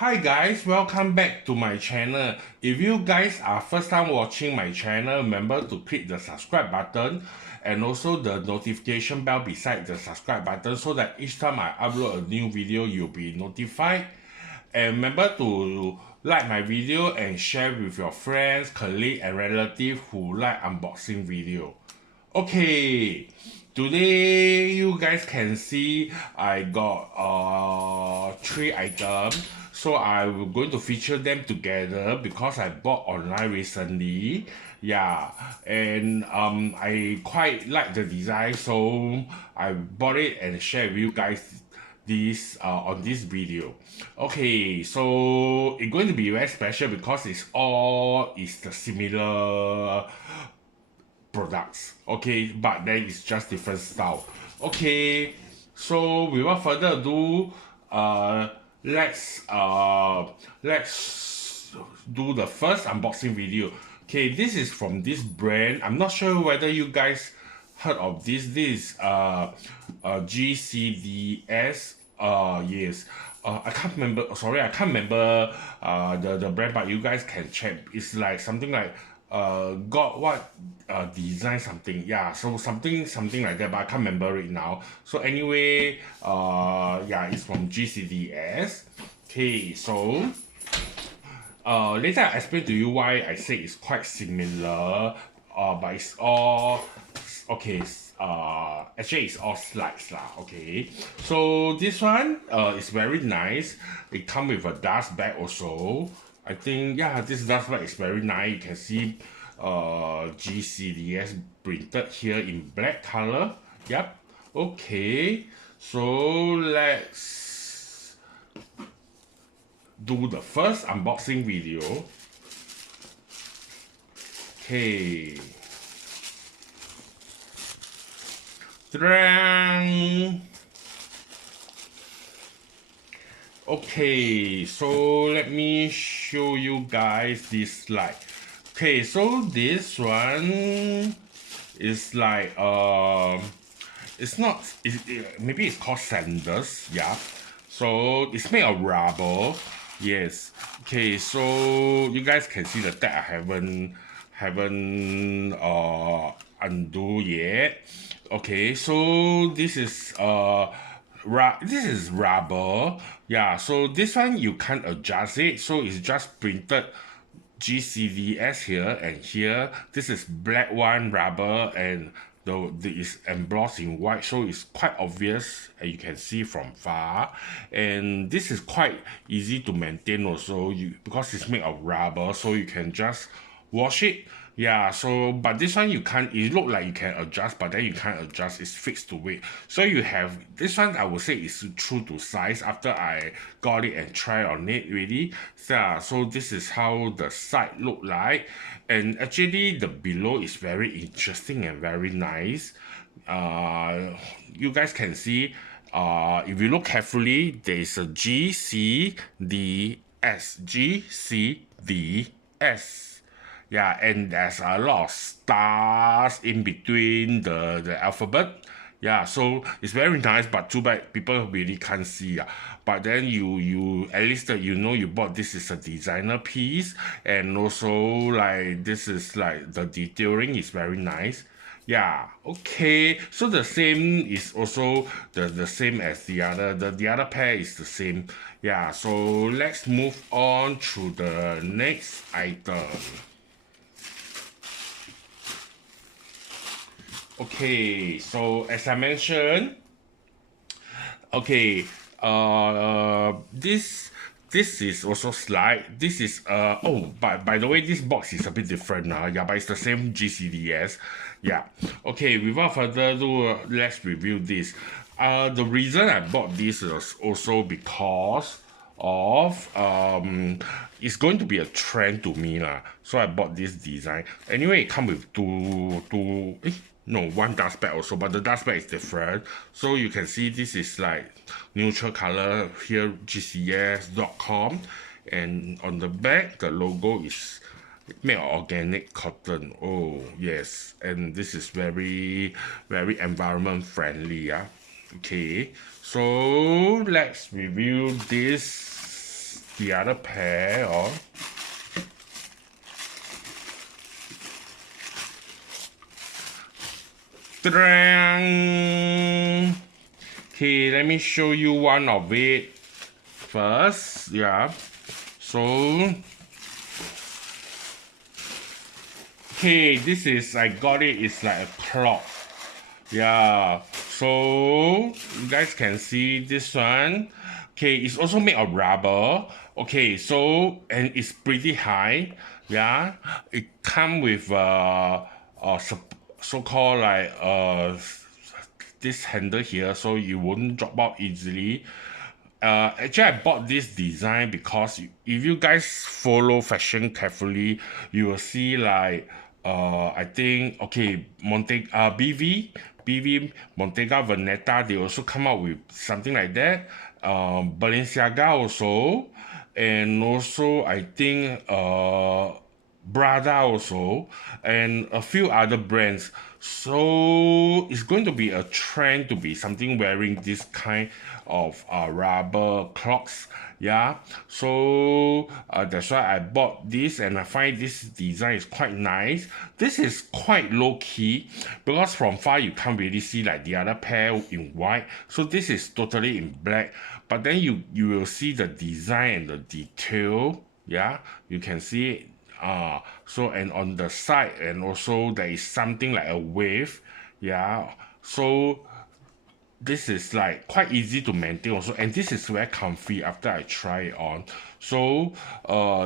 Hi guys, welcome back to my channel. If you guys are first time watching my channel, remember to click the subscribe button and also the notification bell beside the subscribe button so that each time I upload a new video, you'll be notified. And remember to like my video and share with your friends, colleagues and relatives who like unboxing video. Okay, today you guys can see I got three items, so I'm going to feature them together because I bought online recently. Yeah, and I quite like the design, so I bought it and share with you guys this on this video. Okay, so it's going to be very special because it's all is the similar products, okay, but then it's just different style. Okay, so without further ado, uh let's uh let's do the first unboxing video. Okay, this is from this brand. I'm not sure whether you guys heard of this GCDS. Yes, I can't remember, sorry, I can't remember the brand, but you guys can check. It's like something like got what design something, yeah, so something like that, but I can't remember it now. So anyway, yeah, it's from GCDS. Okay, so later I explain to you why I say it's quite similar, but it's all okay. Actually, it's all slides lah. Okay, so this one is very nice. It come with a dust bag also. I think, yeah, this dust bag is very nice. You can see GCDS printed here in black color. Yep. Okay, so let's do the first unboxing video. Okay. Okay, so let me show you guys this slide. Okay, so this one is like it's not maybe it's called sandals, yeah. So it's made of rubber. Yes. Okay, so you guys can see the tag. I haven't undo yet. Okay, so this is this is rubber. Yeah, so this one you can't adjust it, so it's just printed GCDS here and here. This is black one rubber, and is embossed in white, so it's quite obvious and you can see from far. And this is quite easy to maintain also, because it's made of rubber, so you can just wash it. Yeah, so but this one you can't, it look like you can adjust, but then you can't adjust, it's fixed to weight. So you have this one, I would say is true to size after I got it and try on it really. So this is how the side look like, and actually the below is very interesting and very nice. You guys can see, if you look carefully, there is a GCDS. Yeah, and there's a lot of stars in between the alphabet. Yeah, so it's very nice, but too bad people really can't see. But then you at least you know you bought this is a designer piece, and also like this is like the detailing is very nice. Yeah, okay, so the same is also the same as the other pair is the same. Yeah, so let's move on to the next item. Okay, so as I mentioned, okay, this is also slide. This is oh, by the way, this box is a bit different now. Yeah, but it's the same GCDS. Yeah. Okay, without further ado, let's review this. The reason I bought this is also because of it's going to be a trend to me lah. So I bought this design. Anyway, it comes with one dust bag also, but the dust bag is different. So you can see this is like neutral color here, GCDS.com, and on the back the logo is made of organic cotton. Oh yes, and this is very environment friendly. Yeah. Okay, so let's review this the other pair on. Okay, let me show you one of it first. Yeah, so okay, this is, I got it, it's like a clock. Yeah, so you guys can see this one. Okay, it's also made of rubber. Okay, so and it's pretty high. Yeah, it come with so-called like this handle here, so you won't drop out easily. Actually, I bought this design because if you guys follow fashion carefully, you will see like I think okay BV Montega Veneta, they also come out with something like that. Balenciaga also, and also I think Prada also, and a few other brands. So it's going to be a trend to be something wearing this kind of rubber clogs. Yeah, so that's why I bought this, and I find this design is quite nice. This is quite low key because from far you can't really see like the other pair in white. So this is totally in black, but then you will see the design and the detail. Yeah, you can see it. So and on the side, and also there is something like a wave. Yeah, so this is like quite easy to maintain also, and this is very comfy after I try it on. So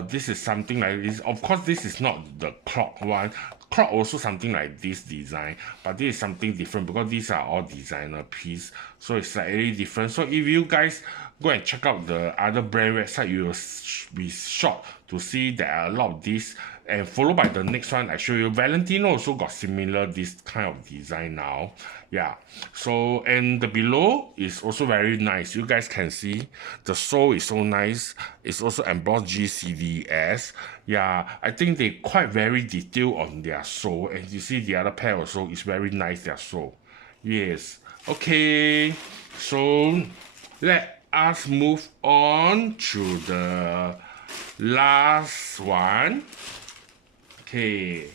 this is something like this. Of course, this is not the clock one. Clock also something like this design, but this is something different because these are all designer piece, so it's slightly different. So if you guys go and check out the other brand website, you will be shocked to see there are a lot of these, and followed by the next one I show you. Valentino also got similar this kind of design now. Yeah, so and the below is also very nice. You guys can see the sole is so nice. It's also embossed GCDS. Yeah, I think they quite very detailed on their sole, and you see the other pair also is very nice, their sole. Yes, okay, so let us move on to the last one. Okay,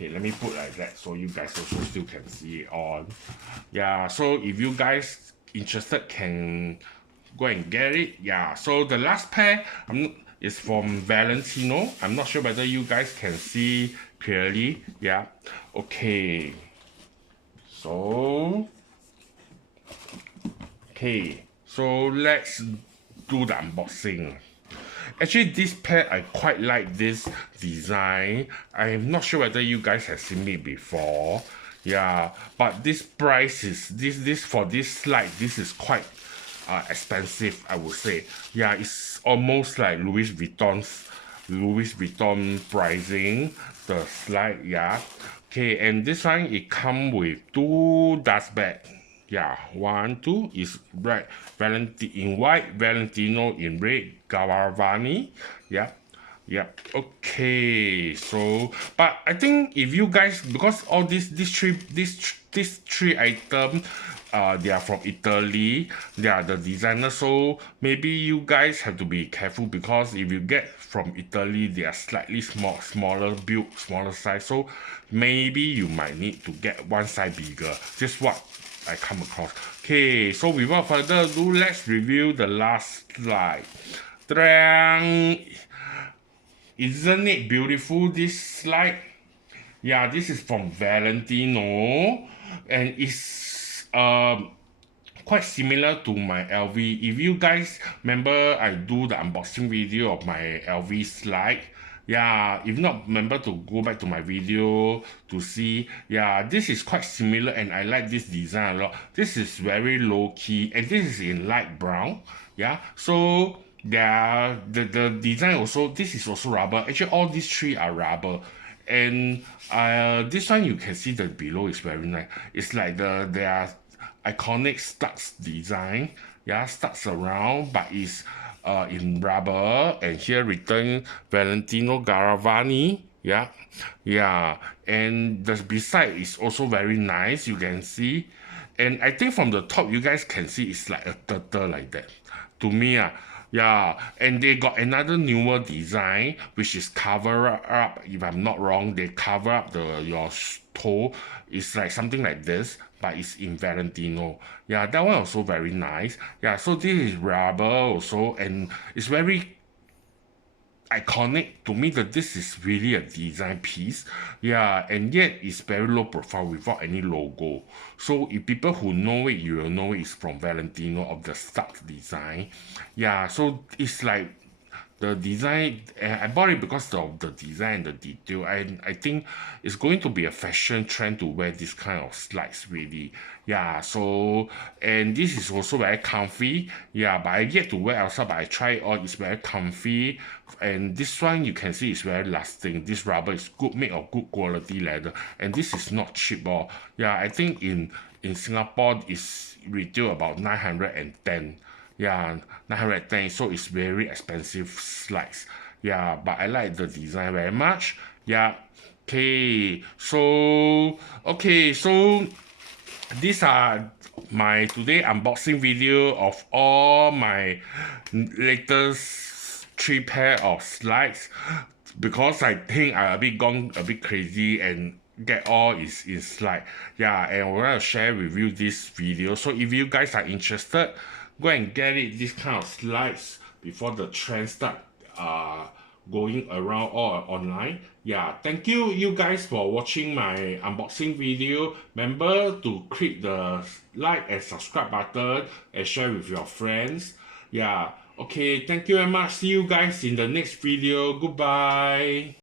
let me put like that so you guys also still can see it on. Yeah, so if you guys interested, can go and get it. Yeah, so the last pair is from Valentino. I'm not sure whether you guys can see clearly. Yeah, okay, so let's do the unboxing. Actually, this pair, I quite like this design. I'm not sure whether you guys have seen it before. Yeah, but this price is this for this slide, this is quite expensive, I would say. Yeah, it's almost like Louis Vuitton pricing, the slide. Yeah, okay, and this one, it come with two dust bag. Yeah, 1, 2 is right. In white, Valentino in red, Garavani. Yeah, yeah. Okay, so but I think if you guys, because all these three items, they are from Italy. They are the designer, so maybe you guys have to be careful because if you get from Italy, they are slightly smaller build, smaller size. So maybe you might need to get one size bigger. Just what I come across. Okay, so without further ado, let's review the last slide. Isn't it beautiful, this slide? Yeah, this is from Valentino, and it's quite similar to my LV. If you guys remember, I do the unboxing video of my LV slide. Yeah, if not, remember to go back to my video to see. Yeah, this is quite similar, and I like this design a lot. This is very low key, and this is in light brown. Yeah, so the design also, this is also rubber. Actually, all these three are rubber. And this one, you can see the below is very nice. It's like their iconic studs design. Yeah, studs around, but it's in rubber, and here written Valentino Garavani. Yeah, yeah, and the beside is also very nice, you can see. And I think from the top you guys can see it's like a turtle like that to me. Yeah, and they got another newer design which is cover up. If I'm not wrong, they cover up your toe. It's like something like this, but it's in Valentino. Yeah, that one also very nice. Yeah, so this is rubber also, and it's very iconic to me that this is really a design piece. Yeah, and yet it's very low profile without any logo. So if people who know it, you will know it's from Valentino of the start design. Yeah, so it's like the design. I bought it because of the design and the detail. I think it's going to be a fashion trend to wear this kind of slides really. Yeah, so and this is also very comfy. Yeah, but I yet to wear outside, but I try it on. It's very comfy, and this one you can see it's very lasting. This rubber is good, made of good quality leather, and this is not cheap. Or yeah, I think in Singapore is retail about 910. Yeah, 910, so it's very expensive slides. Yeah, but I like the design very much. Yeah, so these are my today unboxing video of all my latest 3 pair of slides, because I think I a bit gone a bit crazy and get all is in slide. Yeah, and I want to share with you this video. So if you guys are interested, go and get it, this kind of slides, before the trend start going around or online. Yeah, thank you guys for watching my unboxing video. Remember to click the like and subscribe button and share with your friends. Yeah, okay, thank you very much. See you guys in the next video. Goodbye.